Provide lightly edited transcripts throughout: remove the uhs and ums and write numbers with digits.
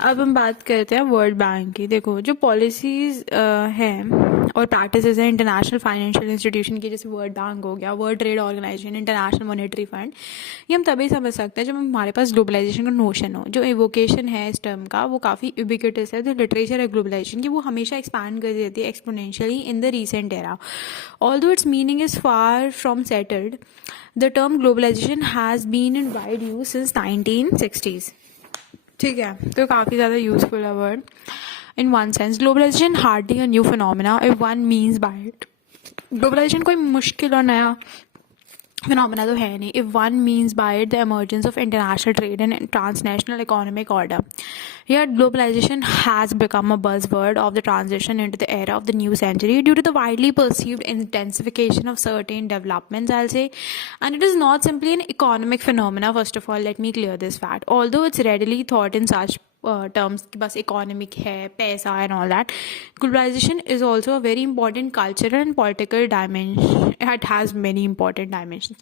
अब हम बात करते हैं वर्ल्ड बैंक की। देखो, जो पॉलिसीज हैं और प्रैक्टिसेस हैं इंटरनेशनल फाइनेंशियल इंस्टीट्यूशन की, जैसे वर्ल्ड बैंक हो गया, world trade organisation, international monetary fund, ये हम तभी समझ सकते हैं जब हमारे पास ग्लोबलाइजेशन का नोशन हो। जो एवोकेशन है इस टर्म का वो काफ़ी यूबिक्विटस है। जो लिटरेचर है ग्लोबलाइजेशन की वो हमेशा एक्सपैंड कर देती है exponentially in the recent era. Although its meaning is far from settled, the term globalisation has been in wide use since 1960s। ठीक है, तो काफ़ी ज़्यादा यूजफुल है word. In one sense globalisation hardly a new phenomena if one means by it. Globalisation कोई मुश्किल और नया फिनोमिना तो है नहीं, if one means by it the emergence of international trade and transnational economic order. Yet globalization has become a buzzword of the transition into the era of the new century due to the widely perceived intensification of certain developments, I'll say. And it is not simply an economic phenomena. First of all, let me clear this fact. Although it's readily thought in such terms कि बस economic है, पैसा and all that, globalisation is also a very important cultural and political dimension. It has many important dimensions.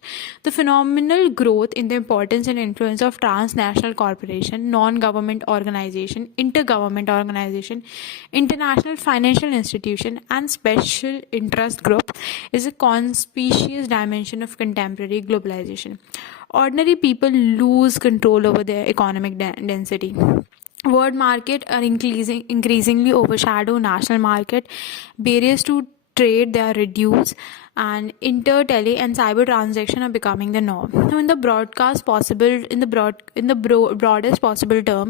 The phenomenal growth in the importance and influence of transnational corporation, non-government organization, intergovernment organization, international financial institution, and special interest group is a conspicuous dimension of contemporary globalization. Ordinary people lose control over their economic density. World market are increasingly overshadow national market. Barriers to trade they are reduced, and inter, tele, and cyber transaction are becoming the norm. Now, in the broadest possible term,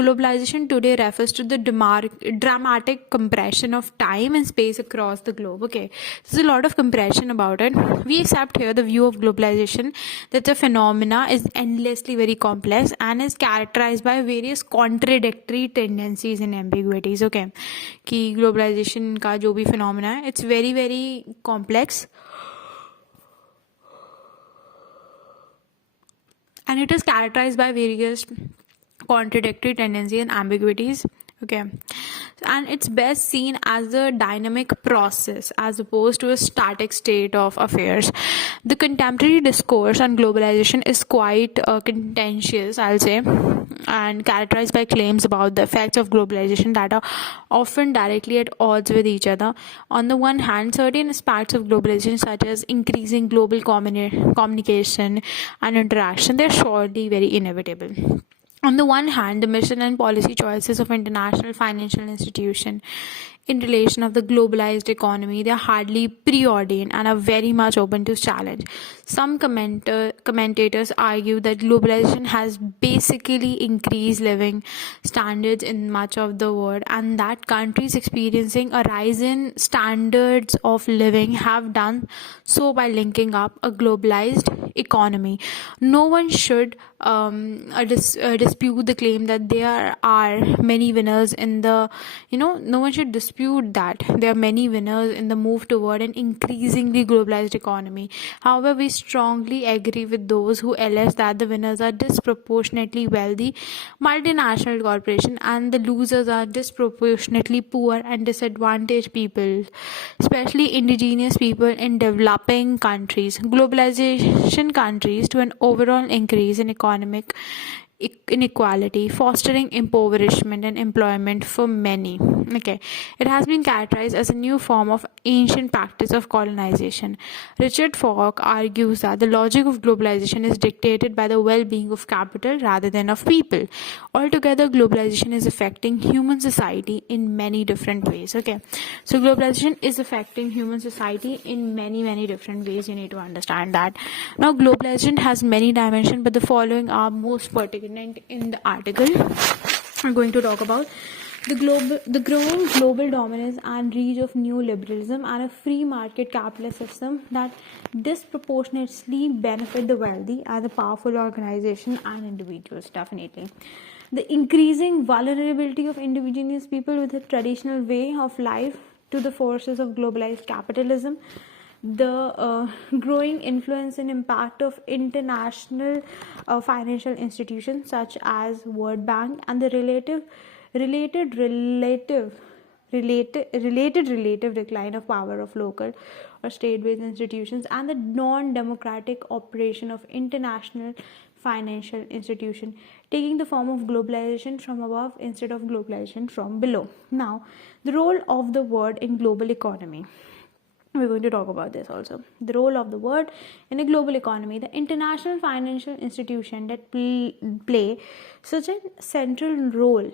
globalization today refers to the dramatic compression of time and space across the globe. Okay, there's a lot of compression about it. We accept here the view of globalization that the phenomena is endlessly very complex and is characterized by various contradictory tendencies and ambiguities. Okay, कि globalization का जो भी phenomena है, it's very very complex and it is characterized by various contradictory tendencies and ambiguities. Okay, and it's best seen as a dynamic process as opposed to a static state of affairs. The contemporary discourse on globalization is quite contentious, I'll say, and characterized by claims about the effects of globalization that are often directly at odds with each other. On the one hand, certain aspects of globalization such as increasing global communication and interaction, they're surely very inevitable. On the one hand, the mission and policy choices of international financial institutions in relation of the globalized economy, they are hardly preordained and are very much open to challenge. Some commentators argue that globalization has basically increased living standards in much of the world, and that countries experiencing a rise in standards of living have done so by linking up a globalized economy. No one should dispute the claim that there are many winners in the, no one should dispute that there are many winners in the move toward an increasingly globalized economy. However, we strongly agree with those who allege that the winners are disproportionately wealthy multinational corporations and the losers are disproportionately poor and disadvantaged people, especially indigenous people in developing countries. Globalization countries to an overall increase in economic inequality, fostering impoverishment and employment for many. Okay, it has been characterized as a new form of ancient practice of colonization. Richard Falk argues that the logic of globalization is dictated by the well-being of capital rather than of people. Altogether, globalization is affecting human society in many different ways. Okay, so globalization is affecting human society in many different ways. You need to understand that. Now, globalization has many dimensions, but the following are most pertinent in the article I'm going to talk about. The growing global dominance and reach of neoliberalism and a free market capitalist system that disproportionately benefit the wealthy and the powerful organizations and individuals, definitely. The increasing vulnerability of indigenous people with a traditional way of life to the forces of globalized capitalism, the growing influence and impact of international financial institutions such as World Bank, and the related decline of power of local or state-based institutions, and the non-democratic operation of international financial institution taking the form of globalization from above instead of globalization from below. Now, the role of the word in global economy. We're going to talk about this also. The role of the word in a global economy. The international financial institution that play such a central role,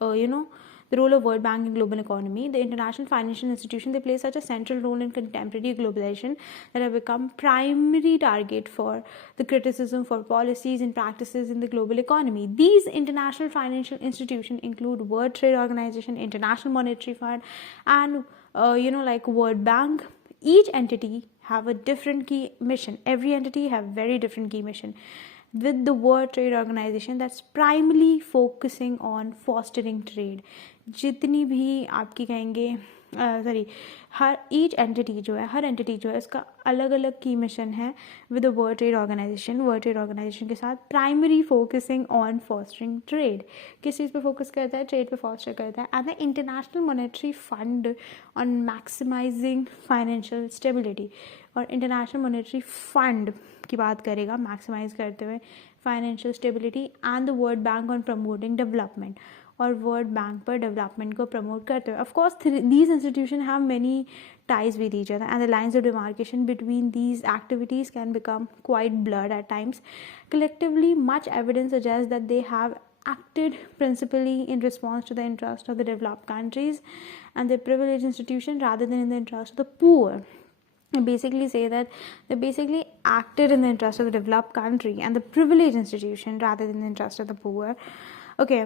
the role of World Bank in global economy. The international financial institution, they play such a central role in contemporary globalization that have become primary target for the criticism for policies and practices in the global economy. These international financial institutions include World Trade Organization, International Monetary Fund, and like World Bank. Each entity have a different key mission. Every entity have very different key mission. With the World Trade Organization, that's primarily focusing on fostering trade. जितनी भी आपकी कहेंगे हर entity जो है उसका अलग अलग की मिशन है with the world trade organisation के साथ primary focusing on fostering trade. किस चीज़ पे फोकस करता है? ट्रेड पे फॉस्टर करता है. And the international monetary fund on maximising financial stability. और इंटरनेशनल मॉनेटरी फंड की बात करेगा मैक्सिमाइज करते हुए financial stability. And the world bank on promoting development, और वर्ल्ड बैंक पर डेवलपमेंट को प्रमोट करते हुए. Of course these institution have many ties with each other, and the lines of demarcation between these activities can become quite blurred at times. Collectively, much evidence suggests that they have acted principally in response to the interest of the developed countries and the privileged institution rather than in the interest of the poor. I basically say that they basically acted in the interest of the developed country and the privileged institution rather than the interest of the poor. Okay,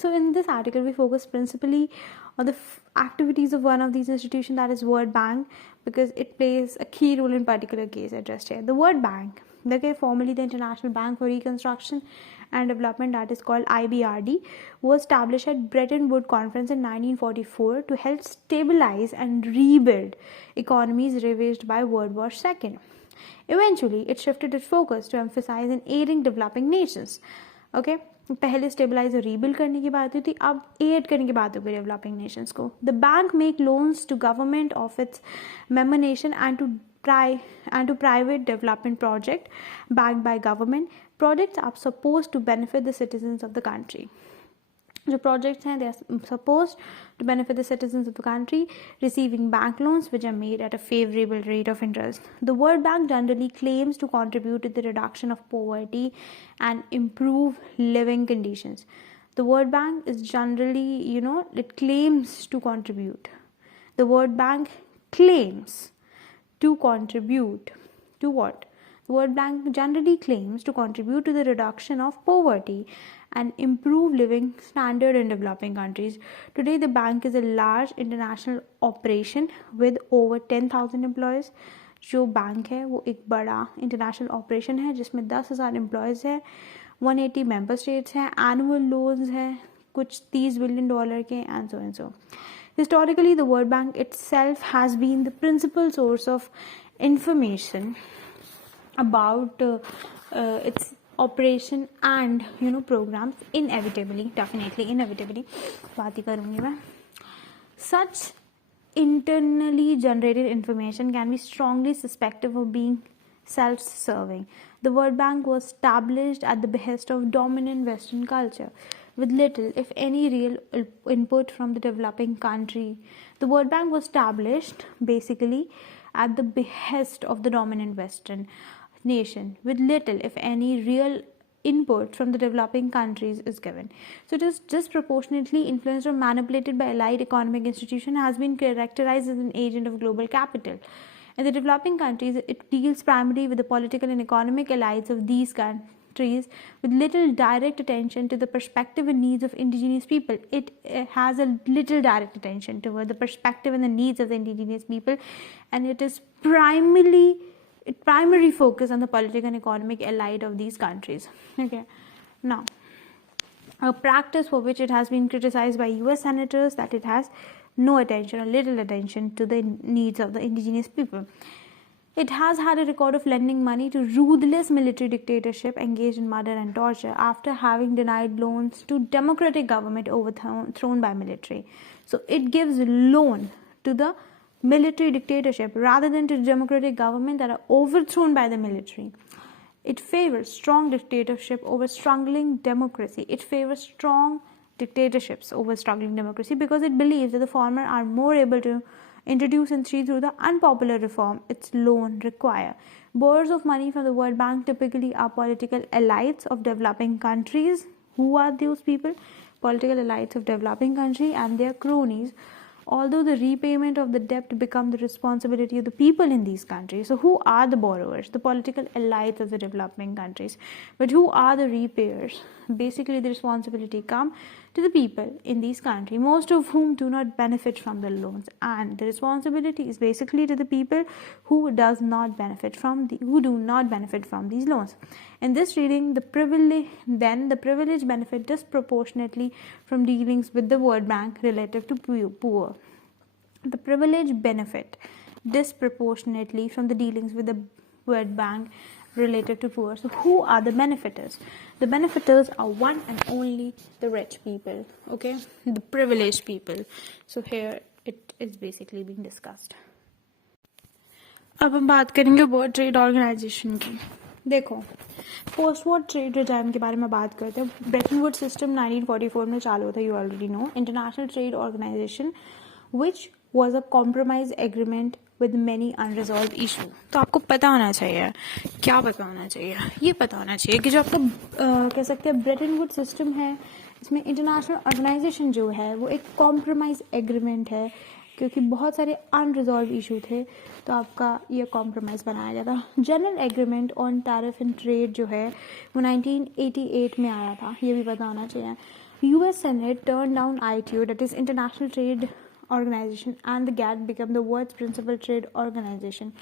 so in this article we focus principally on the activities of one of these institutions, that is World Bank, because it plays a key role in particular case addressed here. The World Bank, formerly the International Bank for Reconstruction and Development, that is called IBRD, was established at Bretton Woods Conference in 1944 to help stabilize and rebuild economies ravaged by World War II. Eventually, it shifted its focus to emphasize in aiding developing nations. Okay, पहले stabilise और rebuild करने की बात हुई थी, अब add करने की बात हो गई डेवलपिंग नेशंस को. The bank make loans to government of its member nation and to private development project backed by government. Projects are supposed to benefit the citizens of the country. जो projects हैं, they are supposed to benefit the citizens of the country, receiving bank loans which are made at a favorable rate of interest. The World Bank generally claims to contribute to the reduction of poverty and improve living conditions. The World Bank is generally, it claims to contribute. The World Bank claims to contribute to what? The World Bank generally claims to contribute to the reduction of poverty and improve living standard in developing countries. Today, the bank is a large international operation with over 10,000 employees. जो bank है वो एक बड़ा international operation है जिसमें 10,000 employees है, 180 member states हैं, annual loans हैं कुछ $30 billion के, and so. Historically, the World Bank itself has been the principal source of information about its operation and programs. Inevitably बात ही करूँगी मैं. Such internally generated information can be strongly suspected of being self-serving. The World Bank was established at the behest of dominant Western culture, with little, if any, real input from the developing country. The World Bank was established basically at the behest of the dominant Western nation, with little, if any, real input from the developing countries is given. So it is disproportionately influenced or manipulated by allied economic institution, has been characterized as an agent of global capital. In the developing countries, it deals primarily with the political and economic allies of these countries, with little direct attention to the perspective and needs of indigenous people. It has a little direct attention toward the perspective and the needs of the indigenous people, and it is primary focus on the political and economic allied of these countries. Okay, now a practice for which it has been criticized by US senators, that it has no attention or little attention to the needs of the indigenous people. It has had a record of lending money to ruthless military dictatorship engaged in murder and torture after having denied loans to democratic government overthrown by military. So it gives loan to the military dictatorship rather than to democratic government that are overthrown by the military. It favors strong dictatorship over struggling democracy. It favors strong dictatorships over struggling democracy because it believes that the former are more able to introduce and see through the unpopular reform its loan require. Borrowers of money from the World Bank typically are political elites of developing countries. Who are those people? Political elites of developing country and their cronies. Although the repayment of the debt becomes the responsibility of the people in these countries. So who are the borrowers? The political elites of the developing countries. But who are the repayers? Basically the responsibility comes to the people in these countries, most of whom do not benefit from the loans, and the responsibility is basically to the people who do not benefit from these loans. In this reading, the privilege benefit disproportionately from dealings with the World Bank relative to poor. The privilege benefit disproportionately from the dealings with the World Bank related to poor. So who are the benefiters? The benefiters are one and only the rich people, okay, the privileged people. So here it is basically being discussed. अब हम बात करेंगे world trade organisation की. देखो, post war trade regime के बारे में बात करते हैं. ब्रेटन वुड्स सिस्टम 1944 में चालू था, you already know. International trade organisation which was a compromise agreement with many unresolved issue. तो आपको पता होना चाहिए, क्या पता होना चाहिए, ये पता होना चाहिए कि जो आपका कह सकते हैं ब्रेटन वुड्स सिस्टम है, इसमें इंटरनेशनल ऑर्गेनाइजेशन जो है वो एक कॉम्प्रोमाइज एग्रीमेंट है, क्योंकि बहुत सारे अनरिजॉल्व इशू थे तो आपका ये कॉम्प्रोमाइज़ बनाया गया था. General agreement on tariff and trade जो है वो 1988 में आया था, ये भी पता होना चाहिए. US Senate turned down ITO, that is International Trade Organization, and the GATT became the world's principal trade organization.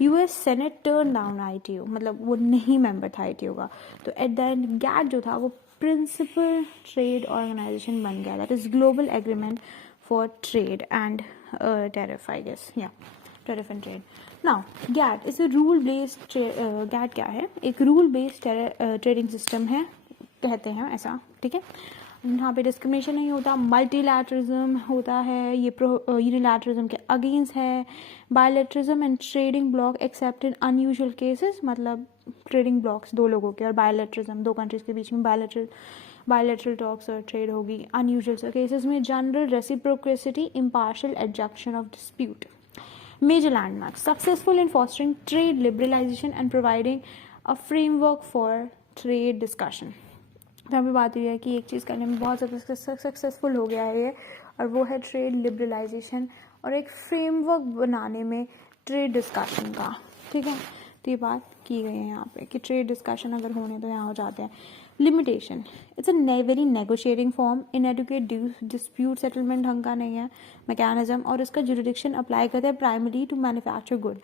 US Senate turned down ITO, मतलब वो नहीं मेंबर था ITO का. तो एट द एंड GATT जो था वो प्रिंसिपल ट्रेड ऑर्गेनाइजेशन बन गया. That is global agreement for trade and tariff, I guess. Yeah, tariff and trade. Now, GATT is a rule-based GATT क्या है? एक rule-based trading system है, कहते हैं ऐसा, ठीक है. यहाँ पे डिस्क्रिमिनेशन नहीं होता, मल्टीलैटरिज्म होता है, ये यूनिलैटरिज्म के अगेंस्ट है. Bilateralism and trading block except in unusual cases, मतलब ट्रेडिंग ब्लॉक्स दो लोगों के, और बायोलैटरिज्म दो कंट्रीज के बीच में बायोलैटरल टॉक्स और ट्रेड होगी. अनयूजुअल केसेस में general reciprocity, impartial adjudication of dispute. Major landmark successful in fostering trade liberalization and providing a framework for trade discussion. यहाँ पे बात हुई है कि एक चीज़ करने में बहुत ज़्यादा सक्सेसफुल हो गया है ये, और वो है ट्रेड लिबरलाइजेशन और एक फ्रेमवर्क बनाने में ट्रेड डिस्कशन का, ठीक है. तो ये बात की गई है यहाँ पे कि ट्रेड डिस्कशन अगर होने तो यहाँ हो जाते हैं. Limitation, it's a very negotiating form. Inadequate dispute settlement ढंग का नहीं है मैकेनिज्म, और इसका जुरिडिक्शन अप्लाई करता है primary to manufacture good.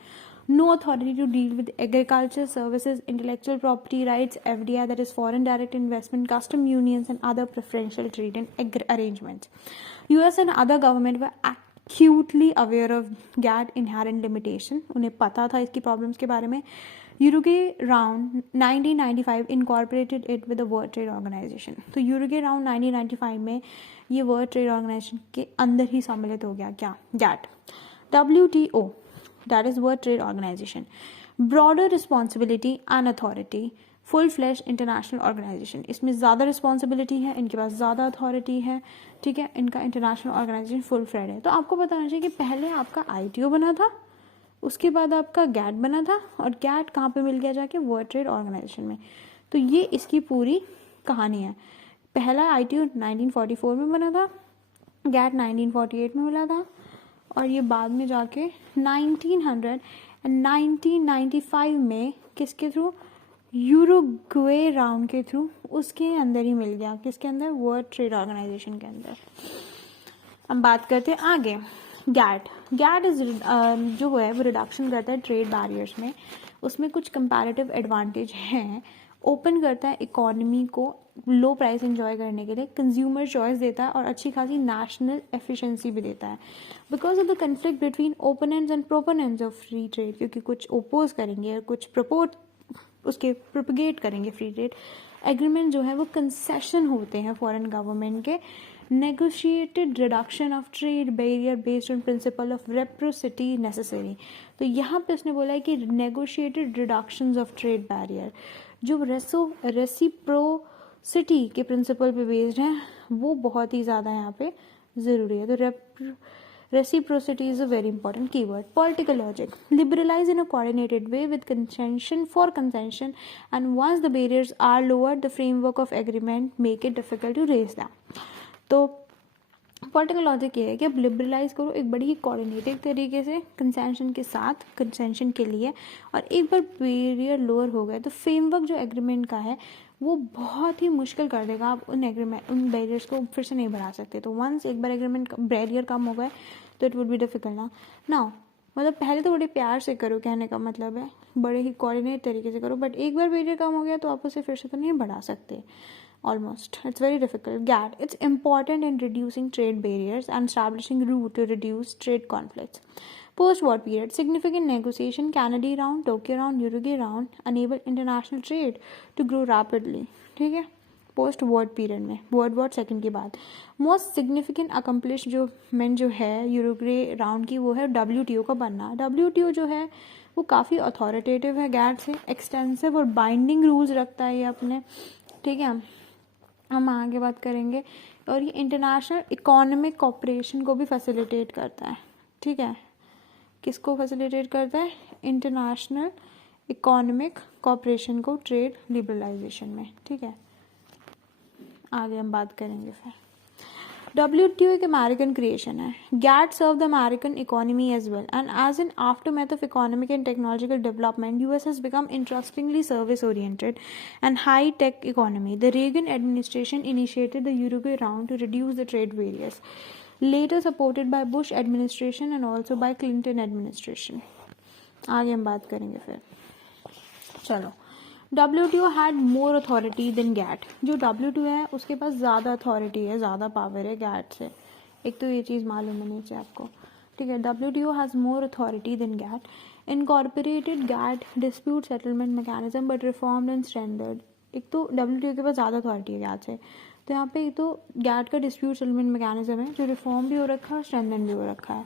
No authority to deal with agriculture, services, intellectual property rights, FDI, that is foreign direct investment, custom unions and other preferential trade and arrangements. US and other government were acutely aware of GATT inherent limitation. उन्हें पता था इसकी problems के बारे में. Uruguay Round 1995 incorporated it with the World Trade Organization. तो Uruguay Round 1995 में ये World Trade Organization के अंदर ही सम्मिलित हो गया. क्या? GATT. WTO, that is World Trade Organization, broader responsibility and authority, full-fledged international organization. इसमें ज़्यादा responsibility है, इनके पास ज़्यादा authority है, ठीक है. इनका international organization full-fledged है. तो आपको पता होना चाहिए कि पहले आपका ITO बना था, उसके बाद आपका GATT बना था, और GATT कहाँ पे मिल गया जाके? वर्ल्ड ट्रेड ऑर्गेनाइजेशन में. तो ये इसकी पूरी कहानी है. पहला ITO 1944 में बना था, GATT 1948 में मिला था, और ये बाद में जाके 1900 एंड 1995 में किसके थ्रू? यूरुग्वे राउंड के थ्रू उसके अंदर ही मिल गया. किसके अंदर? वर्ल्ड ट्रेड ऑर्गेनाइजेशन के अंदर. हम बात करते हैं आगे. गैट इज जो है वो रिडक्शन करता है ट्रेड बैरियर्स में. उसमें कुछ कंपैरेटिव एडवांटेज हैं. ओपन करता है इकोनॉमी को लो प्राइस एंजॉय करने के लिए, कंज्यूमर चॉइस देता है, और अच्छी खासी नेशनल एफिशिएंसी भी देता है. Because of the conflict between opponents and proponents of free trade, क्योंकि कुछ ओपोज करेंगे और कुछ उसके प्रोपगेट करेंगे फ्री ट्रेड एग्रीमेंट जो है वो कंसेशन होते हैं फॉरेन गवर्नमेंट के. Negotiated reduction of trade barrier based on principle of reciprocity necessary. तो यहाँ पे उसने बोला है कि negotiated reductions of trade barrier, जो रेसिप्रोसिटी के प्रिंसिपल पे बेस्ड है वो बहुत ही ज़्यादा यहाँ पे ज़रूरी है. तो reciprocity is a very important keyword. Political logic. Liberalize in a coordinated way with concession for concession, and once the barriers are lowered, the framework of agreement make it difficult to raise them. तो political logic ये है कि अब liberalise करो एक बड़ी ही coordinated तरीके से कंसेंशन के साथ, कंसेंशन के लिए, और एक बार बैरियर लोअर हो गए तो फ्रेमवर्क जो एग्रीमेंट का है वो बहुत ही मुश्किल कर देगा. आप उन बैरियर्स को फिर से नहीं बढ़ा सकते. तो वंस एक बार एग्रीमेंट बैरियर कम हो गए तो इट वुड बी डिफिकल्ट ना. मतलब पहले तो बड़े प्यार से करो, कहने का मतलब है बड़े ही कोऑर्डिनेट तरीके से करो, बट एक बार बैरियर कम हो गया तो आप उसे फिर से तो नहीं बढ़ा सकते. Almost. It's very difficult. GATT. It's important in reducing trade barriers and establishing route to reduce trade conflicts. Post-war period. Significant negotiation. Kennedy round, Tokyo round, Uruguay round enable international trade to grow rapidly. ठीक है. Post war period में, world war second के बाद most significant accomplish जो है Uruguay round की वो है WTO का बनना. WTO जो है वो काफ़ी अथॉरिटेटिव है गैट से, एक्सटेंसिव और बाइंडिंग रूल्स रखता है ये अपने. ठीक है, हम आगे बात करेंगे. और ये इंटरनेशनल इकोनॉमिक कॉपरेशन को भी फैसिलिटेट करता है. ठीक है, किसको फैसिलिटेट करता है? इंटरनेशनल इकोनॉमिक कॉपरेशन को ट्रेड लिबरलाइजेशन में. ठीक है, आगे हम बात करेंगे फिर. WTO एक अमेरिकन क्रिएशन है. GATT serve the American economy as well, and as an aftermath of economic and technological development, US has become interestingly service-oriented and high-tech economy. The Reagan administration initiated the Uruguay round to reduce the trade barriers, later supported by Bush administration and also by Clinton administration. आगे हम बात करेंगे फिर. चलो, WTO had more authority than GATT. जो WTO है उसके पास ज़्यादा अथॉरिटी है, ज़्यादा पावर है GATT से. एक तो ये चीज़ मालूम होनी चाहिए आपको. ठीक है, WTO has more authority than GATT. Incorporated GATT dispute settlement mechanism but reformed and strengthened. एक तो WTO के पास ज़्यादा अथॉरिटी है GATT से, तो यहाँ पे एक तो GATT का डिस्प्यूट सेटलमेंट मैकेनिज्म है जो रिफॉर्म भी हो रखा है, स्ट्रेंथन भी हो रखा है.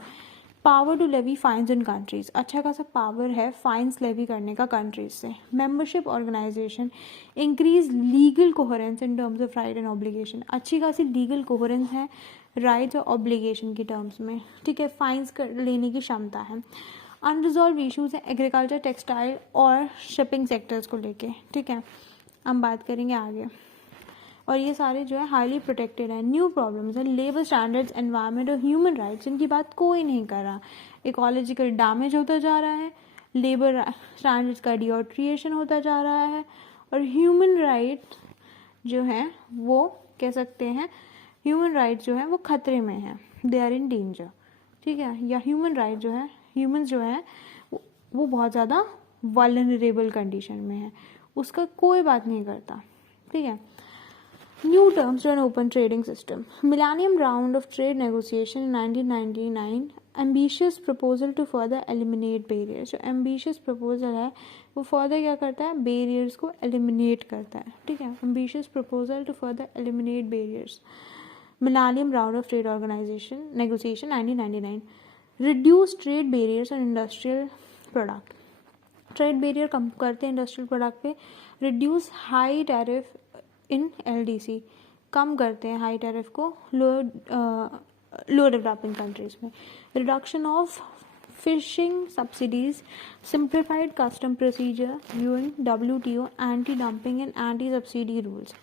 Power to levy fines in countries. अच्छा खासा पावर है फाइन्स लेवी करने का कंट्रीज से. Membership organisation. Increase legal coherence in terms of right and obligation. अच्छी खासी लीगल कोहेरेंस है राइट्स और ऑब्लिगेशन के टर्म्स में. ठीक है, फाइन्स लेने की क्षमता है. अनरिजॉल्व इशूज है एग्रीकल्चर, टेक्सटाइल और शिपिंग सेक्टर्स को लेके. ठीक है, हम बात करेंगे आगे. और ये सारे जो है हाईली प्रोटेक्टेड है. न्यू प्रॉब्लम्स है लेबर स्टैंडर्ड्स, एनवायरनमेंट और ह्यूमन राइट्स, इनकी बात कोई नहीं कर रहा. इकोलॉजिकल डैमेज होता जा रहा है, लेबर स्टैंडर्ड्स का डिओट्रिएशन होता जा रहा है, और ह्यूमन राइट जो है वो कह सकते हैं ह्यूमन राइट जो है वो खतरे में है, दे आर इन डेंजर. ठीक है, या ह्यूमन राइट जो है, ह्यूमन जो है वो बहुत ज़्यादा वल्नरेबल कंडीशन में है, उसका कोई बात नहीं करता. ठीक है, New terms to an open trading system. Millennium round of trade negotiation in 1999. Ambitious proposal to further eliminate barriers. जो ambitious proposal है वो further क्या करता है? barriers को eliminate करता है. ठीक है, ambitious proposal to further eliminate barriers. Millennium round of trade organization negotiation 1999. Reduce trade barriers on industrial product. Trade barrier कम करते हैं इंडस्ट्रियल प्रोडक्ट पे. Reduce high tariff in LDC. कम करते हैं हाई टैरिफ को लो डेवलपिंग कंट्रीज में. Reduction of fishing subsidies. Simplified custom procedure UN WTO anti dumping and anti subsidy rules.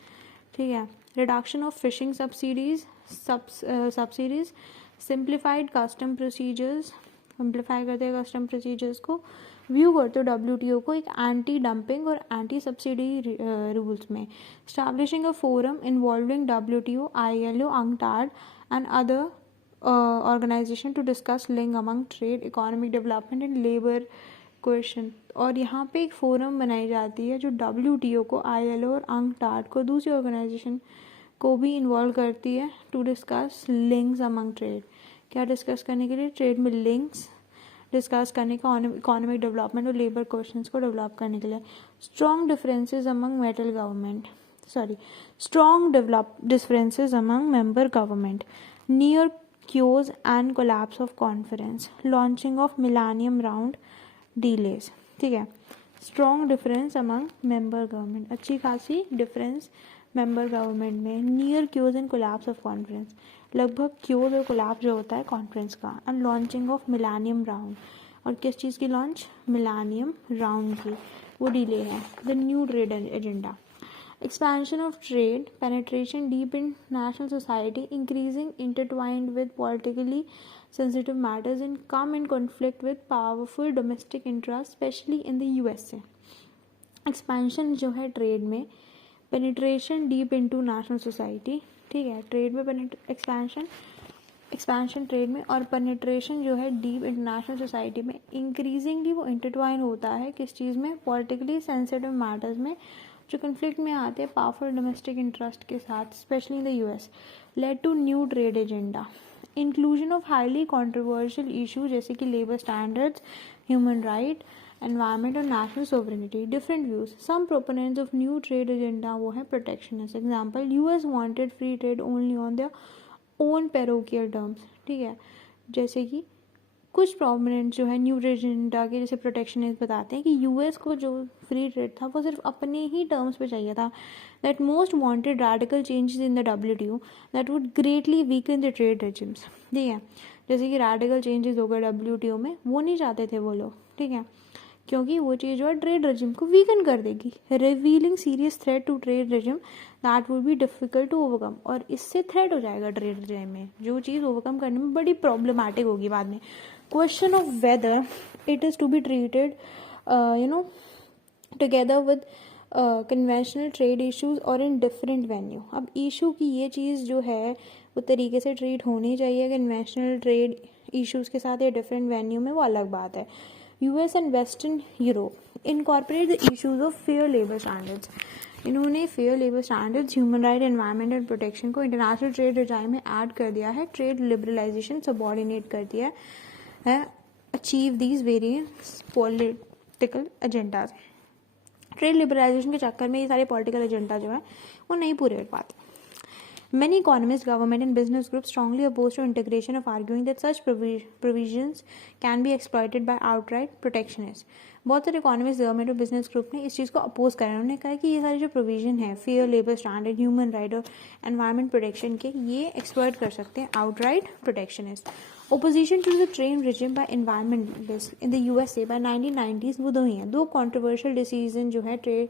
ठीक है, reduction of fishing subsidies simplified custom procedures. Simplify करते हैं custom procedures को. व्यू करते हो WTO को एक एंटी डंपिंग और एंटी सब्सिडी रूल्स में. Establishing a forum involving WTO, ILO, UNCTAD and other organisation to discuss link among trade, economic development and labour question. और यहाँ पे एक फोरम बनाई जाती है जो WTO को, ILO और UNCTAD को, दूसरी ऑर्गेनाइजेशन को भी इन्वॉल्व करती है to discuss links among trade. क्या डिस्कस करने के लिए? ट्रेड में लिंक्स डिस्कस करने का, इकोनॉमिक डेवलपमेंट और लेबर क्वेश्चंस को डेवलप करने के लिए. Strong differences among differences among member government. Near chaos and collapse of conference. Launching of millennium round delays. ठीक है, strong difference among member government, अच्छी खासी डिफरेंस मेंबर गवर्नमेंट में. Near chaos and collapse of conference, लगभग chaos और collapse जो होता है कॉन्फ्रेंस का. एंड लॉन्चिंग ऑफ मिलानियम राउंड, और किस चीज़ की लॉन्च, मिलानियम राउंड की, वो डिले है. The new trade agenda, expansion of trade, penetration deep in national society, increasing intertwined with politically sensitive matters and come in conflict with powerful domestic interests, especially in the USA. Expansion जो है trade में, penetration deep into national society, ठीक है, trade में expansion trade में, और penetration जो है डीप इंटरनेशनल सोसाइटी में. इंक्रीजिंगली वो इंटरट्वाइन होता है किस चीज़ में, पॉलिटिकली सेंसिटिव मैटर्स में जो कन्फ्लिक्ट में आते हैं पावरफुल डोमेस्टिक इंटरेस्ट के साथ, specially in the US. Led to new trade agenda, inclusion of highly controversial issue जैसे कि labour standards, human right, environment और national sovereignty. Different views, some proponents of new trade agenda वो है protectionist. Example, US wanted free trade only on their own parochial terms, ठीक है. जैसे कि कुछ प्रोपोनेंट्स जो है न्यू ट्रेड एजेंडा के, जैसे प्रोटेक्शनिस्ट बताते हैं कि यूएस को जो फ्री ट्रेड था वो सिर्फ अपने ही टर्म्स पे चाहिए था. That most wanted radical changes in the WTO that would greatly weaken the trade regimes, ठीक है. जैसे कि रैडिकल चेंजेस हो गए डब्ल्यूटीओ में, वो नहीं चाहते थे वो लोग, ठीक है, क्योंकि वो चीज़ जो है ट्रेड रेजिम को वीकन कर देगी. Revealing serious threat to trade regime that would be difficult to overcome, और इससे थ्रेट हो जाएगा ट्रेड रेजिम में, जो चीज़ ओवरकम करने में बड़ी प्रॉब्लमैटिक होगी बाद में. Question of whether it is to be treated together with conventional trade issues और इन डिफरेंट वेन्यू. अब इशू की ये चीज़ जो है वो तरीके से ट्रीट होनी चाहिए कन्वेंशनल ट्रेड इश्यूज के साथ या डिफरेंट वेन्यू में, वो अलग बात है. US and western Europe incorporate the issues of fair labour standards. इन्होंने fair labour standards, human right, environment and protection को इंटरनेशनल ट्रेड रेजाइम में ऐड कर दिया है. ट्रेड लिबरलाइजेशन सबऑर्डिनेट कर दिया है. Achieve these various political agendas. Trade liberalization के चक्कर में ये सारे पॉलिटिकल एजेंडा जो है वो नहीं पूरे कर पाते. Many economists, government and business groups strongly oppose to integration of arguing that such provisions can be exploited by outright protectionists. बहुत सारे इकोनॉमिस्ट, गवर्नमेंट और बिजनेस ग्रुप ने इस चीज़ को अपोज करा. उन्होंने कहा कि ये सारे जो प्रोविजन है fair labour standard, human right और एनवायरमेंट प्रोटेक्शन के, ये एक्सप्लॉइट कर सकते हैं outright protectionists. Opposition to the trade regime by environmentalists in the USA by 1990s वो दो ही हैं. दो controversial decision जो है ट्रेड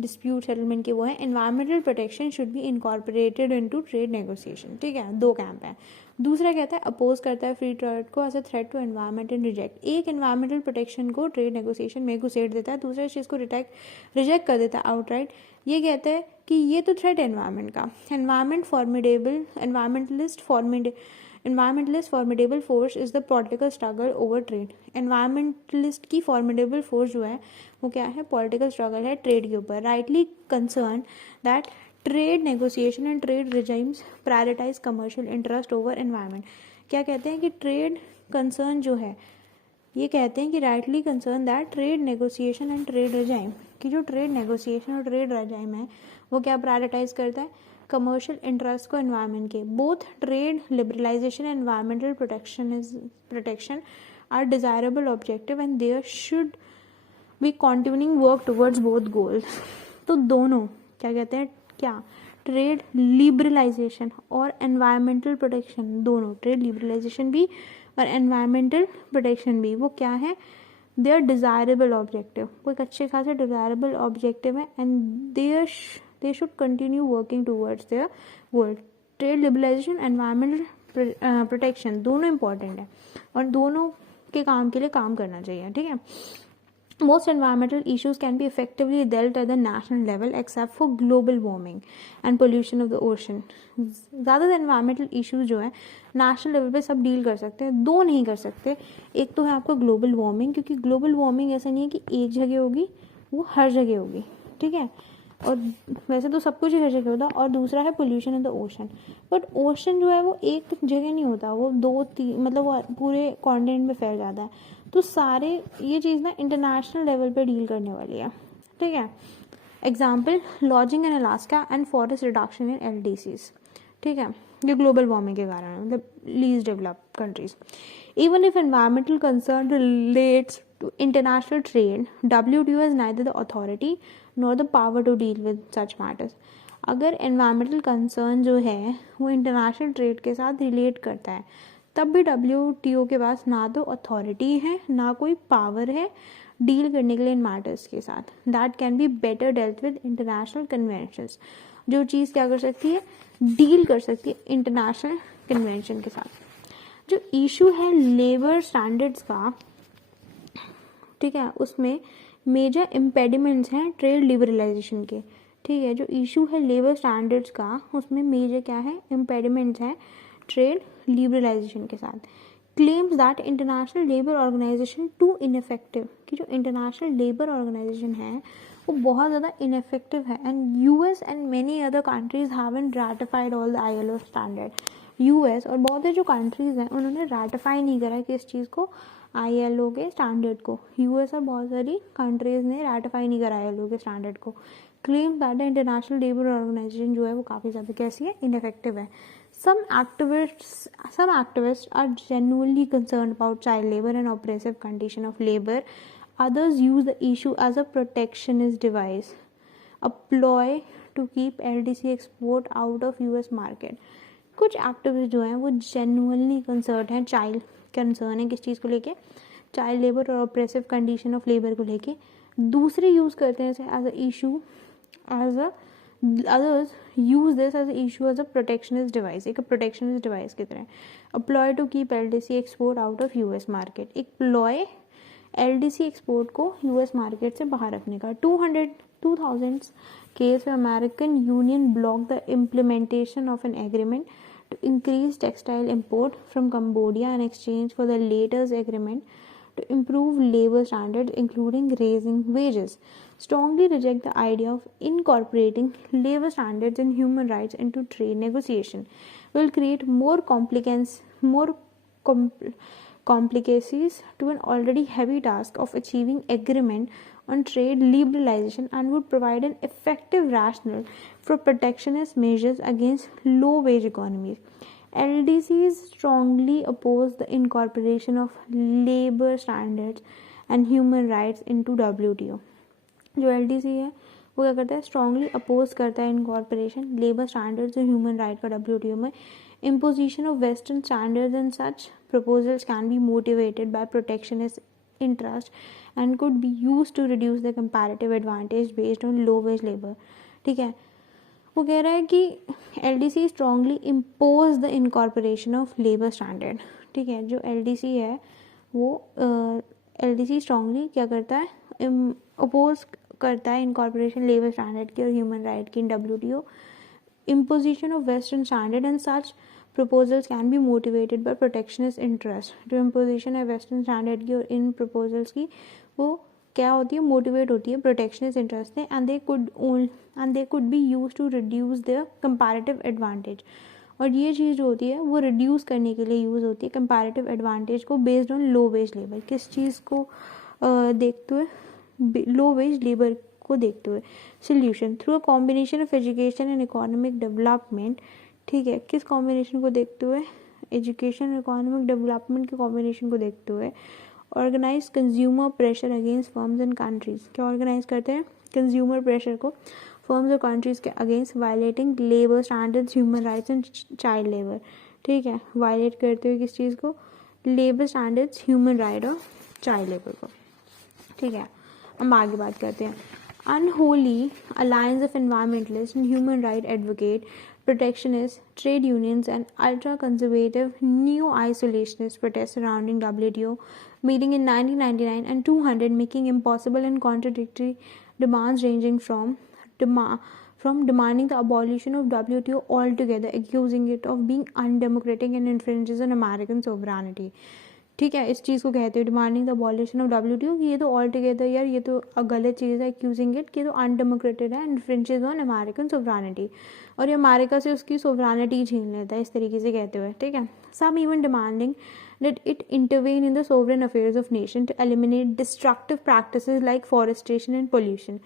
डिस्प्यूट सेटलमेंट के वो है, environmental protection should be incorporated into trade negotiation, ठीक है. दो कैंप है. दूसरा कहता है अपोज करता है फ्री ट्रेड को as a threat to environment and reject. एक एनवायरमेंटल प्रोटेक्शन को ट्रेड नेगोशिएशन में घुसेड़ देता है, दूसरा इस चीज़ को रिजेक्ट कर देता है आउटराइट. ये कहता है कि ये तो थ्रेट एनवायरमेंट का. Environmentalist formidable force is the political struggle over trade. Environmentalist की formidable force जो है वो क्या है, political struggle है ट्रेड के ऊपर. Rightly concerned that trade negotiation and trade regimes prioritize commercial interest over environment. क्या कहते हैं कि ट्रेड कंसर्न जो है, ये कहते हैं कि rightly concerned that trade negotiation and trade regime, कि जो ट्रेड नेगोशिएशन और ट्रेड रेजाइम है वो क्या प्रायोरिटाइज करता है, कमर्शियल इंटरेस्ट को एनवायरनमेंट के. Both trade liberalization and environmental protection are desirable objective and there should be continuing work towards both goals. तो दोनों क्या कहते हैं, क्या ट्रेड लिबरलाइजेशन और एनवायरमेंटल प्रोटेक्शन, दोनों ट्रेड लिबरलाइजेशन भी और एनवायरमेंटल प्रोटेक्शन भी, वो क्या है, देयर डिजायरेबल ऑब्जेक्टिव, वो एक अच्छे खासे डिजायरेबल ऑब्जेक्टिव है. And they should continue working towards their goal. Trade liberalization, environmental protection दोनों important है और दोनों के काम के लिए काम करना चाहिए, ठीक है. Most environmental issues can be effectively dealt at the national level except for global warming and pollution of the ocean. ज़्यादातर environmental issues जो है नेशनल लेवल पे सब डील कर सकते हैं, दो नहीं कर सकते. एक तो है आपका ग्लोबल वार्मिंग, क्योंकि ग्लोबल वार्मिंग ऐसा नहीं है कि एक जगह होगी, वो हर जगह होगी, ठीक है, और वैसे तो सब कुछ ही हर जगह होता है. और दूसरा है pollution in the ocean. But ocean जो है वो एक जगह नहीं होता, वो दो तीन मतलब वो पूरे कॉन्टिनेंट में फैल जाता है. तो सारे ये चीज़ ना इंटरनेशनल लेवल पे डील करने वाली है, ठीक है. Example lodging in Alaska and forest reduction in LDCs, ठीक है. जो ग्लोबल वार्मिंग के कारण है, मतलब least developed countries. Even if environmental concern relates to international trade, WTO has neither the authority nor the power to deal with such matters. अगर environmental concern जो है वो इंटरनेशनल ट्रेड के साथ रिलेट करता है, तब भी WTO के पास ना तो अथॉरिटी है ना कोई पावर है डील करने के लिए इन मैटर्स के साथ. That can be better dealt with international conventions. जो चीज़ क्या कर सकती है, डील कर सकती है इंटरनेशनल कन्वेंशन के साथ. जो इशू है लेबर स्टैंडर्ड्स का, ठीक है, उसमें मेजर इम्पेडिमेंट्स हैं ट्रेड लिबरलाइजेशन के. ठीक है, जो इशू है लेबर स्टैंडर्ड्स का, उसमें मेजर क्या है, इम्पेडिमेंट्स हैं ट्रेड लिबरलाइजेशन के साथ. Claims that international labour organization too ineffective, कि जो इंटरनेशनल लेबर ऑर्गेनाइजेशन है वो बहुत ज़्यादा इनफेक्टिव है. And US and many other countries haven't ratified all the ILO standard. US और बहुत से जो कंट्रीज हैं उन्होंने रैटिफाई नहीं करा कि इस चीज़ को, ILO के स्टैंडर्ड को. US और बहुत सारी कंट्रीज ने रैटिफाई नहीं करा ILO के स्टैंडर्ड को. Claim that international labour organization जो है वो काफ़ी ज़्यादा कैसी है, इनफेक्टिव है. Some activists are genuinely concerned about child labor and oppressive condition of labor. Others use the issue as a protectionist device, a ploy to keep LDC export out of US market. कुछ activist जो हैं वो genuinely concerned हैं, child concern है किस चीज़ को लेके, चाइल्ड लेबर और ऑप्रेसिव कंडीशन ऑफ लेबर को लेके. दूसरे यूज़ करते हैं इसे as a issue, as a others use this as an issue as a protectionist device, एक protectionist device की तरह. A ploy to keep LDC export out of US market, एक ploy LDC export को US market से बाहर रखने का. 2000s case में American Union blocked the implementation of an agreement to increase textile import from Cambodia in exchange for the latest agreement to improve labor standards, including raising wages. Strongly reject the idea of incorporating labor standards and human rights into trade negotiation. Will create more complications to an already heavy task of achieving agreement on trade liberalization, and would provide an effective rationale for protectionist measures against low-wage economies. LDCs strongly oppose the incorporation of labor standards and human rights into WTO. जो LDC है वो क्या करता है, strongly oppose करता है incorporation labour standards और human right का WTO में. Imposition of western standards and such proposals can be motivated by protectionist interest and could be use to reduce the comparative advantage based on low wage labour. ठीक है, वो कह रहा है कि LDC strongly impose the incorporation of labour standard. ठीक है, जो LDC है वो LDC स्ट्रांगली क्या करता है, अपोज करता है इनकॉर्पोरेशन लेबर स्टैंडर्ड की और ह्यूमन राइट की इन WTO. Imposition of western standard and such proposals can be motivated by protectionist interest. जो इम्पोजिशन है वेस्टर्न स्टैंडर्ड की और इन प्रपोजल्स की वो क्या होती है, मोटिवेट होती है प्रोटेक्शनिस्ट इंटरेस्ट से. And they could be use to reduce their comparative advantage. और ये चीज़ जो होती है वो रिड्यूस करने के लिए यूज़ होती है कंपैरेटिव एडवांटेज को based on low wage labour. किस चीज़ को देखते हुए, लो वेज लेबर को देखते हुए. Solution through a combination of education and economic development. ठीक है, किस कॉम्बिनेशन को देखते हुए, एजुकेशन और इकोनॉमिक डेवलपमेंट के कॉम्बिनेशन को देखते हुए. Organize consumer pressure against firms and countries. क्या ऑर्गेनाइज करते हैं, कंज्यूमर प्रेशर को फर्म्स और कंट्रीज के against violating labour standards, human rights and child labour. ठीक है, वायलेट करते हुए किस चीज़ को, लेबर स्टैंडर्ड्स, ह्यूमन राइट और चाइल्ड लेबर को. ठीक है, हम आगे बात करते हैं. Unholy alliance of environmentalist and human right advocate, protectionist, trade unions, and ultra-conservative neo-isolationist protests surrounding WTO meeting in 1999 and 200, making impossible and contradictory demands ranging from demanding the abolition of WTO altogether, accusing it of being undemocratic and infringes on American sovereignty. ठीक है, इस चीज़ को कहते हैं demanding the abolition of WTO. ये तो all together यार ये तो गलत चीज़ है, एक्यूजिंग इट कि तो अनडेमोक्रेटिक है, इन्फ्रिंचेज ऑन अमेरिकन सोवरानिटी, और ये अमेरिका से उसकी सोवरानिटी छीन लेता है, इस तरीके से कहते हुए. ठीक है, some even demanding that it intervene in the sovereign affairs of nation to eliminate destructive practices like forestation and pollution.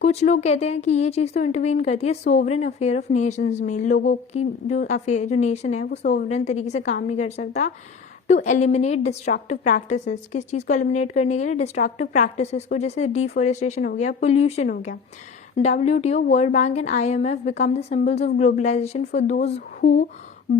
कुछ लोग कहते हैं कि ये चीज़ तो इंटरवीन करती है सोवरेन अफेयर ऑफ नेशंस में, लोगों की जो अफेयर जो नेशन है वो सोवरेन तरीके से काम नहीं कर सकता टू एलिमिनेट डिस्ट्रक्टिव प्रैक्टिसेस। किस चीज़ को एलिमिनेट करने के लिए? डिस्ट्रक्टिव प्रैक्टिसेस को, जैसे डिफोरेस्टेशन हो गया, पोल्यूशन हो गया। WTO, World Bank and IMF become the symbols of globalization for those who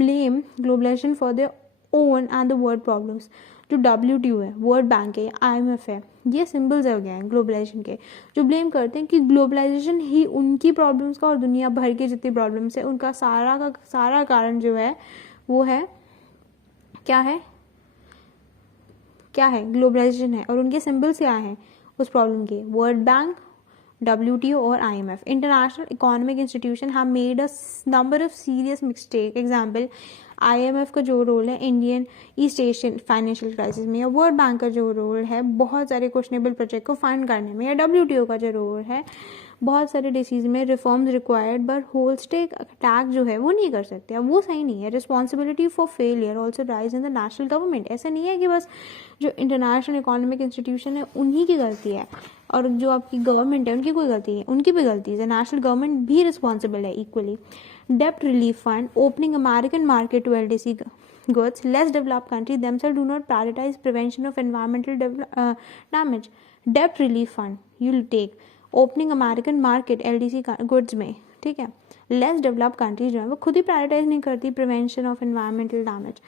blame globalization for their own and the world problems। जो WTO है, वर्ल्ड बैंक है, IMF है, ये सिंबल्स हो गए हैं ग्लोबलाइजेशन के, जो ब्लेम करते हैं कि ग्लोबलाइजेशन ही उनकी प्रॉब्लम्स का और दुनिया भर की जितनी प्रॉब्लम्स है उनका सारा का सारा कारण जो है वो है क्या है ग्लोबलाइजेशन है। और उनके सिंबल्स क्या हैं उस प्रॉब्लम के? वर्ल्ड बैंक, WTO और IMF। International economic institution have made a number of serious mistake. Example, IMF का जो रोल है Indian east Asian financial crisis में, या वर्ल्ड बैंक का जो रोल है बहुत सारे क्वेश्चनेबल प्रोजेक्ट को फंड करने में, या WTO का जो रोल है बहुत सारे डिसीज में reforms required, but whole stake attack जो है वो नहीं कर सकते। अब वो सही नहीं है। Responsibility for failure also rise in the national government. ऐसा नहीं है कि बस जो इंटरनेशनल इकोनॉमिक इंस्टीट्यूशन है उन्हीं की गलती है और जो आपकी गवर्नमेंट है उनकी कोई गलती है, उनकी भी गलती है। नेशनल गवर्नमेंट भी रिस्पॉन्सिबल है इक्वली। डेप्ट relief fund, opening American market to LDC goods, less developed countries themselves do not prioritize prevention of environmental damage। Debt relief fund you'll take, opening American market LDC goods में, ठीक है। Less developed countries जो है वो खुद ही prioritize नहीं करती prevention of environmental damage.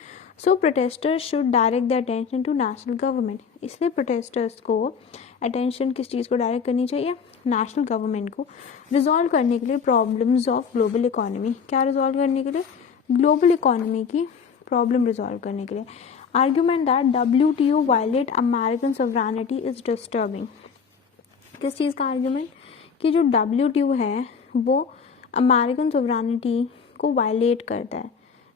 So protesters should direct the attention to national government. इसलिए प्रोटेस्टर्स को अटेंशन किस चीज़ को डायरेक्ट करनी चाहिए? नेशनल गवर्नमेंट को, रिजॉल्व करने के लिए प्रॉब्लम्स ऑफ ग्लोबल इकोनॉमी। क्या रिजॉल्व करने के लिए? ग्लोबल इकोनॉमी की प्रॉब्लम रिजॉल्व करने के लिए। Argument that WTO violate American sovereignty is disturbing. किस चीज़ का आर्ग्यूमेंट? कि जो WTO है वो अमेरिकन सोवरेनिटी को वायलेट करता है,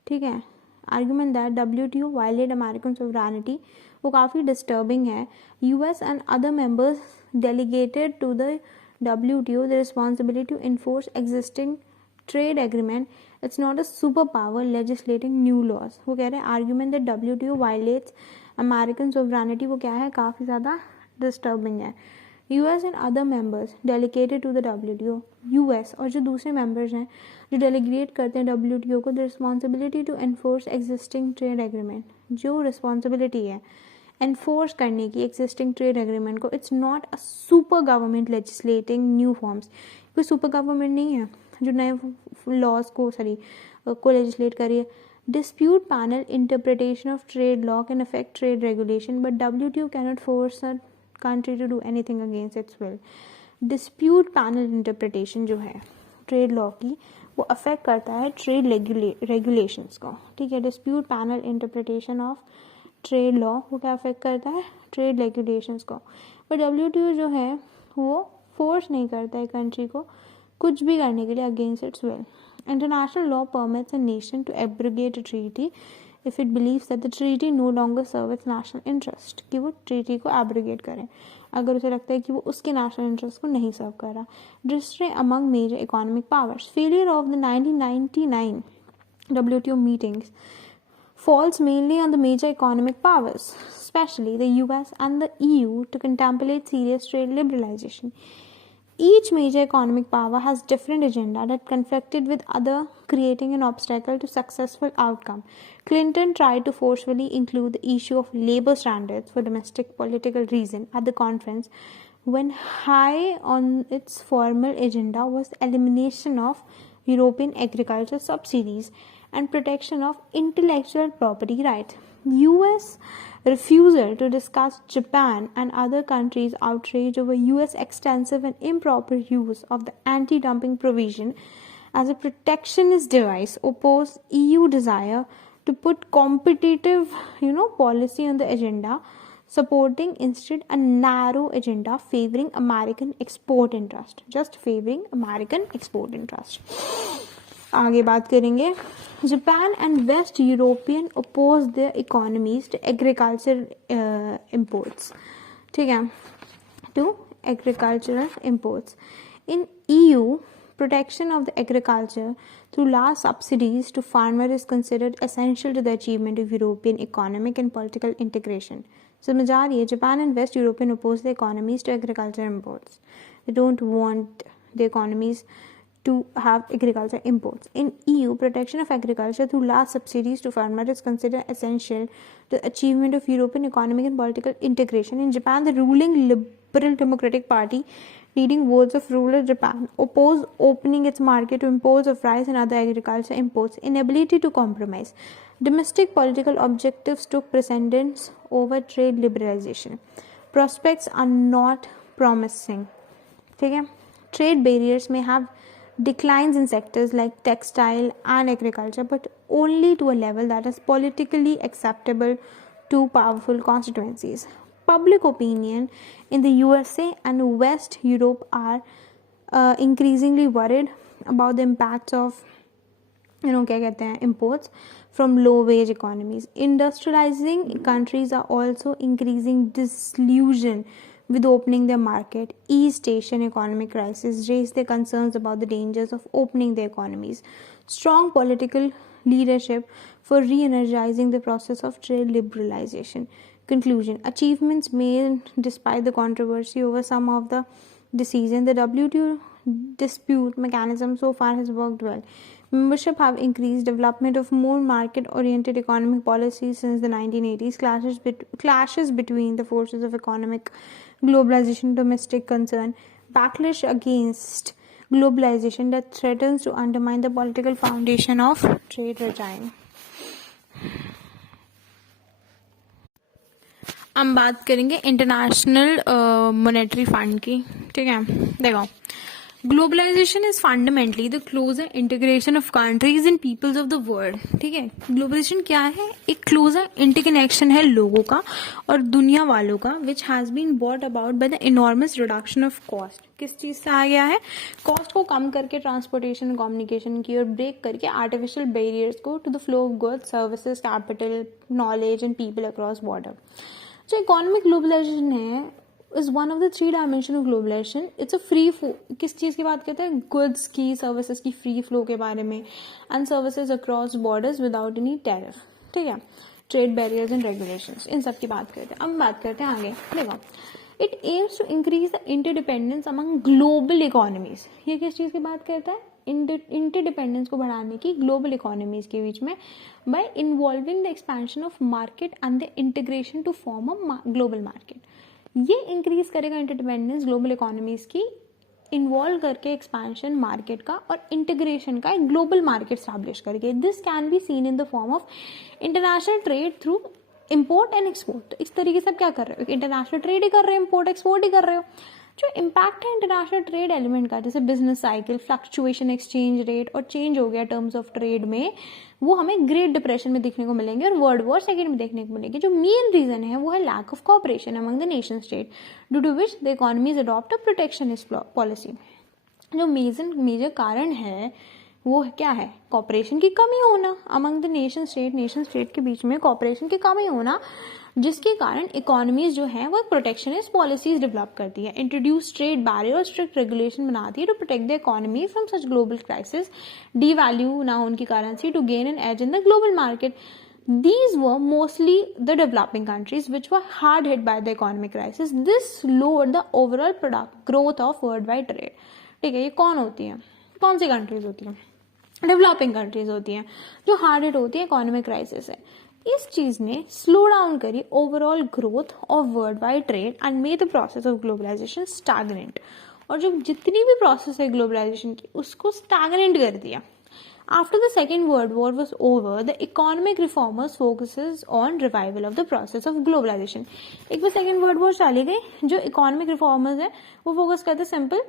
ठीक है। Argument that WTO violate American sovereignty वो काफ़ी डिस्टर्बिंग है। US and other members delegated to the WTO the responsibility to enforce existing trade agreement. It's not a super power legislating new laws. वो कह रहे हैं argument that WTO violates American sovereignty वो क्या है? काफ़ी ज़्यादा डिस्टर्बिंग है। US and other members delegated to the WTO, US और जो दूसरे मेंबर्स हैं जो डेलीगेट करते हैं WTO को, the responsibility to enforce existing trade agreement, जो रिस्पॉन्सिबिलिटी है एनफोर्स करने की एग्जिस्टिंग ट्रेड एग्रीमेंट को। It's not a super government legislating new forms. कोई सुपर गवर्नमेंट नहीं है जो नए लॉज को लेजिस्लेट करिए। Dispute panel interpretation of trade law can affect trade regulation but WTO cannot force a country to do anything against its will। dispute panel interpretation जो है trade law की वो अफेक्ट करता है ट्रेड रेगुलेशंस को, ठीक है। dispute panel interpretation of trade law वो क्या अफेक्ट करता है? ट्रेड रेगुलेशंस को। पर WTO जो है वो फोर्स नहीं करता है कंट्री को कुछ भी करने के लिए against its will. International law permits a nation to abrogate a treaty if it believes that the treaty no longer serves its national interest, कि वो ट्रीटी को एब्रोगेट करें अगर उसे लगता है कि वो उसके नेशनल इंटरेस्ट को नहीं सर्व कर रहा। Distrust among major economic powers, failure of the 1999 WTO meetings falls mainly on the major economic powers, especially the US and the EU, to contemplate serious trade liberalization. Each major economic power has different agenda that conflicted with other, creating an obstacle to successful outcome. Clinton tried to forcefully include the issue of labor standards for domestic political reason at the conference, when high on its formal agenda was elimination of European agriculture subsidies and protection of intellectual property rights. US refusal to discuss Japan and other countries' outrage over US extensive and improper use of the anti-dumping provision as a protectionist device opposed EU desire to put competitive, policy on the agenda, supporting instead a narrow agenda favoring American export interest, just favoring American export interest. आगे बात करेंगे। Japan and west European oppose their economies to agriculture imports, ठीक है, to agricultural imports. In EU, protection of the agriculture through large subsidies to farmers is considered essential to the achievement of European economic and political integration. समझ आ रही है? Japan and west European oppose the economies to agriculture imports. They don't want the economies to have agriculture imports. In EU, protection of agriculture through large subsidies to farmers is considered essential to the achievement of European economic and political integration. In Japan, the ruling Liberal Democratic Party, leading votes of rural Japan, opposed opening its market to imports of rice and other agriculture imports. Inability to compromise. Domestic political objectives took precedence over trade liberalization. Prospects are not promising. ठीक है, trade barriers may have declines in sectors like textile and agriculture, but only to a level that is politically acceptable to powerful constituencies. Public opinion in the USA and West Europe are increasingly worried about the impacts of क्या कहते हैं imports from low wage economies. Industrializing countries are also increasing disillusion with opening their market. East Asian economic crisis raised their concerns about the dangers of opening their economies. Strong political leadership for re-energizing the process of trade liberalization. Conclusion. Achievements made despite the controversy over some of the decisions. The WTO dispute mechanism so far has worked well. Membership have increased. Development of more market-oriented economic policies since the 1980s. Clashes between the forces of economic globalization, domestic concern. Backlash against globalization that threatens to undermine the political foundation of trade regime. हम बात करेंगे international monetary fund की. ठीक है, देखो, globalization is fundamentally the closer integration of countries and peoples of the world. ठीक है, globalisation क्या है? एक क्लोजर इंटरकनेक्शन है लोगों का और दुनिया वालों का, which has been bought about by the enormous reduction of cost. किस चीज से आ गया है? कॉस्ट को कम करके ट्रांसपोर्टेशन कम्युनिकेशन की और ब्रेक करके आर्टिफिशियल बैरियर्स को to the flow of goods, services, capital, knowledge and people across border. जो इकोनॉमिक ग्लोबलाइजेशन है is one of the three dimension of globalization. It's a free flow. किस चीज़ की बात करते हैं? गुड्स की, सर्विसेज की फ्री फ्लो के बारे में, and services across borders without any tariff. ठीक है, ट्रेड बैरियर्स एंड रेगुलेशंस, इन सब की बात करते हैं. अब बात करते हैं आगे. देखो, it aims to increase the interdependence among global economies. ये किस चीज़ की बात करता है? इंटरडिपेंडेंस को बढ़ाने की ग्लोबल इकोनॉमीज के बीच में, by involving the expansion of market and the integration to form a global market. ये इंक्रीज करेगा इंटरडिपेंडेंस ग्लोबल इकोनॉमीज की, इन्वॉल्व करके एक्सपेंशन मार्केट का और इंटीग्रेशन का एक ग्लोबल मार्केट स्टैब्लिश करके. This can be seen in the form of international trade through import and export. तो इस तरीके से आप क्या कर रहे हो? इंटरनेशनल ट्रेड ही कर रहे हो, इम्पोर्ट एक्सपोर्ट ही कर रहे हो. जो इम्पैक्ट है इंटरनेशनल ट्रेड एलिमेंट का, जैसे business cycle, fluctuation, exchange rate और चेंज हो गया टर्म्स ऑफ ट्रेड में, वो हमें ग्रेट डिप्रेशन में देखने को मिलेंगे और वर्ल्ड वॉर सेकेंड में देखने को मिलेंगे. जो मेन रीजन है वो है lack of cooperation among the nation state, due to which the economies adopt a protectionist policy. जो मेजर कारण है वो क्या है? कॉपरेशन की कमी होना अमंग द नेशन स्टेट के बीच में कॉपरेशन की कमी होना, जिसके कारण इकोनॉमीज जो है वो प्रोटेक्शनिस्ट पॉलिसीज डेवलप करती है, इंट्रोड्यूस ट्रेड बैरियर और स्ट्रिक्ट रेगुलेशन बनाती है to protect the economy from such global crisis, devalue ना उनकी currency to gain an edge in the global market. These were mostly the developing countries which were hard hit by the economic crisis. This lowered the overall growth of worldwide trade. ठीक है, ये कौन होती है? कौन सी countries होती हैं? Developing countries होती हैं जो हार्ड हिट होती है इकोनॉमिक क्राइसिस से. इस चीज ने स्लो डाउन करी overall growth of world wide trade and made the process of globalization stagnant. और जो जितनी भी प्रोसेस है ग्लोबलाइजेशन की उसको स्टैग्नेंट कर दिया. After the Second World War was over, the economic reformers focuses on revival of the process of globalization. एक बार Second World War चली गई, जो economic reformers है वो फोकस करते सिंपल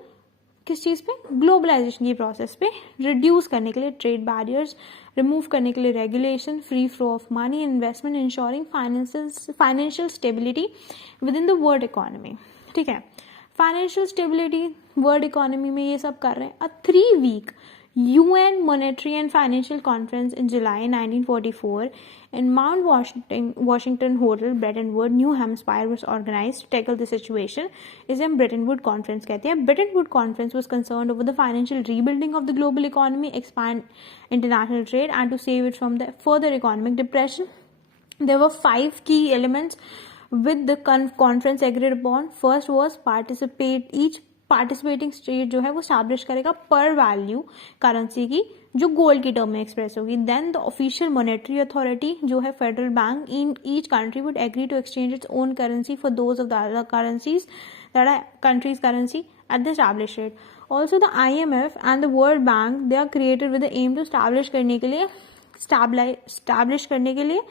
किस चीज़ पे? ग्लोबलाइजेशन की प्रोसेस पे, रिड्यूस करने के लिए ट्रेड बैरियर्स, रिमूव करने के लिए regulation, free flow of money, investment, ensuring financial stability with in the world economy. ठीक है, फाइनेंशियल स्टेबिलिटी वर्ल्ड इकोनॉमी में ये सब कर रहे हैं. अ 3-week UN Monetary and Financial Conference in July 1944 in Mount Washington Hotel, Bretton Woods, New Hampshire was organized to tackle the situation. इसे हम Bretton Woods Conference कहते हैं. Bretton Woods Conference was concerned over the financial rebuilding of the global economy, expand international trade, and to save it from the further economic depression. There were 5 key elements with the conference agreed upon. First was each participating state जो है वो establish करेगा पर value currency की जो gold की term में express होगी. Then the official monetary authority जो है federal bank in each country would agree to exchange its own currency for those of the other currencies that are countries currency at the established rate. Also the IMF and the World Bank they are created with the aim to establish करने के लिए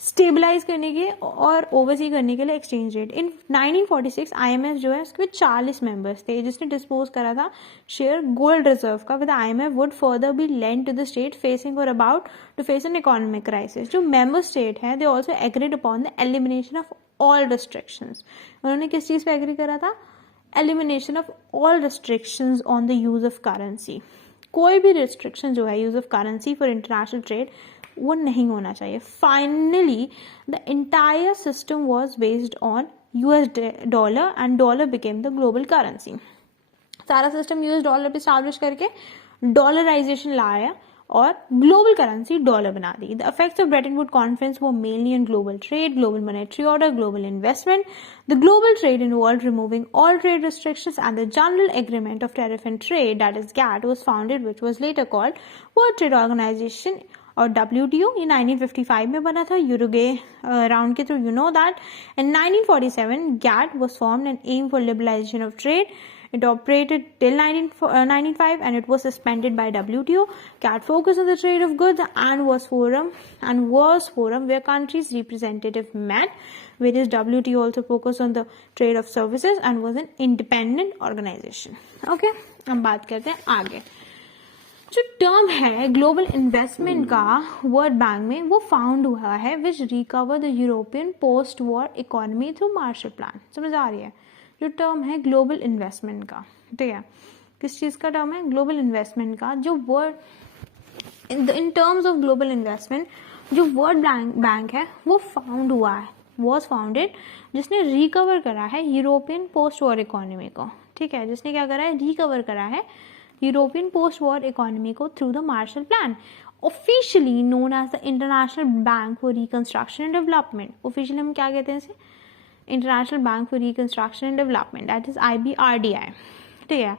stabilise करने के और oversee करने के लिए exchange rate. इन 1946 IMF जो है उसके 40 मेंबर्स थे जिसने डिस्पोज करा था शेयर गोल्ड रिजर्व का. With IMF would further be lend to the state facing और about to face an economic crisis. जो मेंबर स्टेट है they also agreed upon the elimination of all restrictions. उन्होंने किस चीज पे एग्री करा था? Elimination of all restrictions on the use of currency. कोई भी रिस्ट्रिक्शन जो है use of currency for international trade वो नहीं होना चाहिए. Finally the entire system was based on US dollar and dollar became the global currency. सारा system US dollar पे स्टैब्लिश करके डॉलराइजेशन लाया और ग्लोबल करेंसी डॉलर बना दी. The effects of Bretton Wood conference वो mainly on global trade, global monetary order, global investment. The global trade involved removing all trade restrictions and the general agreement of tariff and trade that is GATT was founded which was later called world trade organisation और WTO. ये 1955 में बना था यूरुगे round के through. You know that in 1947 GATT was formed and aimed for liberalization of trade. It operated till 1995 and it was suspended by WTO. GATT focused on the trade of goods and was forum where countries representative met, whereas WTO also focused on the trade of services and was an independent organization. Okay, अब बात करते हैं आगे. जो term है global investment का World Bank में वो फाउंड हुआ है which recover the European post war economy through Marshall plan. समझ आ रही है? जो टर्म है ग्लोबल इन्वेस्टमेंट का, ठीक है, किस चीज़ का टर्म है? ग्लोबल इन्वेस्टमेंट का. जो world in terms of global investment जो वर्ल्ड बैंक है वो फाउंड हुआ है, वॉज फाउंडेड, जिसने रिकवर करा है यूरोपियन पोस्ट वॉर इकोनॉमी को. ठीक है, जिसने क्या करा है? रिकवर करा है यूरोपियन पोस्ट वॉर इकोनॉमी को through the Marshall plan. Officially known as the international bank for reconstruction and development. Officially हम क्या कहते हैं इसे? International bank for reconstruction and development, that is IBRDI. ठीक है,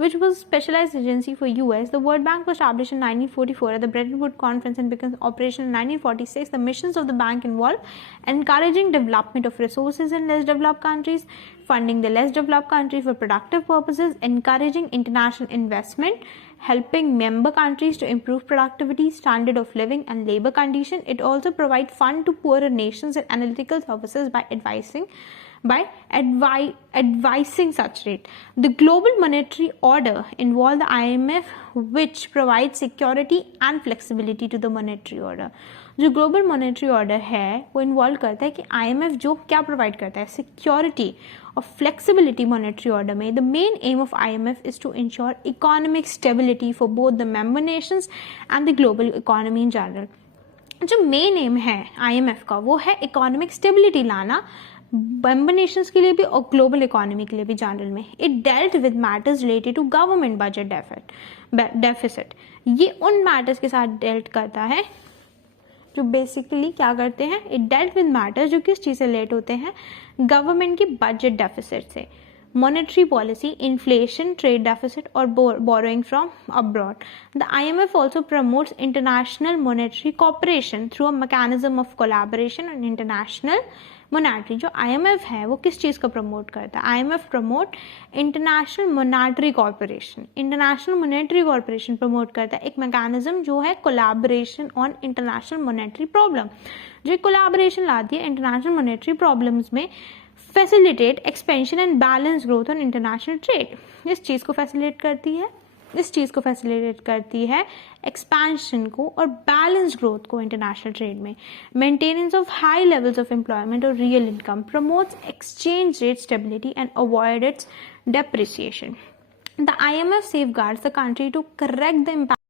which was a specialized agency for US. The World Bank was established in 1944 at the Bretton Woods Conference and became operational in 1946. The missions of the bank involved encouraging development of resources in less developed countries, funding the less developed countries for productive purposes, encouraging international investment, helping member countries to improve productivity, standard of living, and labor condition. It also provides fund to poorer nations and analytical services by advising such rate. The global monetary order involved the IMF, which provides security and flexibility to the monetary order. जो global monetary order है वो involve करता है कि IMF जो क्या provide करता है? सिक्योरिटी और फ्लेक्सिबिलिटी मॉनेटरी ऑर्डर में. The main aim of IMF is to ensure economic stability for both the member nations and the global economy in general. जो मेन एम है IMF का वो है इकोनॉमिक स्टेबिलिटी लाना मेंबर नेशंस के लिए भी और ग्लोबल इकोनॉमी के लिए भी जनरल में. It dealt with matters related to government budget deficit. ये उन मैटर्स के साथ डेल्ट करता है जो बेसिकली क्या करते हैं? इट डेल्ट विद मैटर्स जो किस चीज़ से रिलेट होते हैं? गवर्नमेंट की बजट डेफिसिट से. monetary policy, inflation, trade deficit, or borrowing from abroad. The IMF also promotes international monetary cooperation through a mechanism of collaboration and international monetary. जो IMF है वो किस चीज़ का प्रमोट करता है? IMF promote international monetary corporation. International monetary corporation promote करता है एक मैकेनिज्म जो है collaboration on international monetary problem. जो कोलैबोरेशन लाती है इंटरनेशनल मॉनेटरी प्रॉब्लम्स में facilitate expansion and balance growth on international trade. इस चीज़ को फैसिलिटेट करती है एक्सपेंशन को और बैलेंस ग्रोथ को इंटरनेशनल ट्रेड में. Maintenance of high levels of employment और real income, promotes exchange rate stability and avoid it's depreciation. The IMF safeguards the country to correct the impact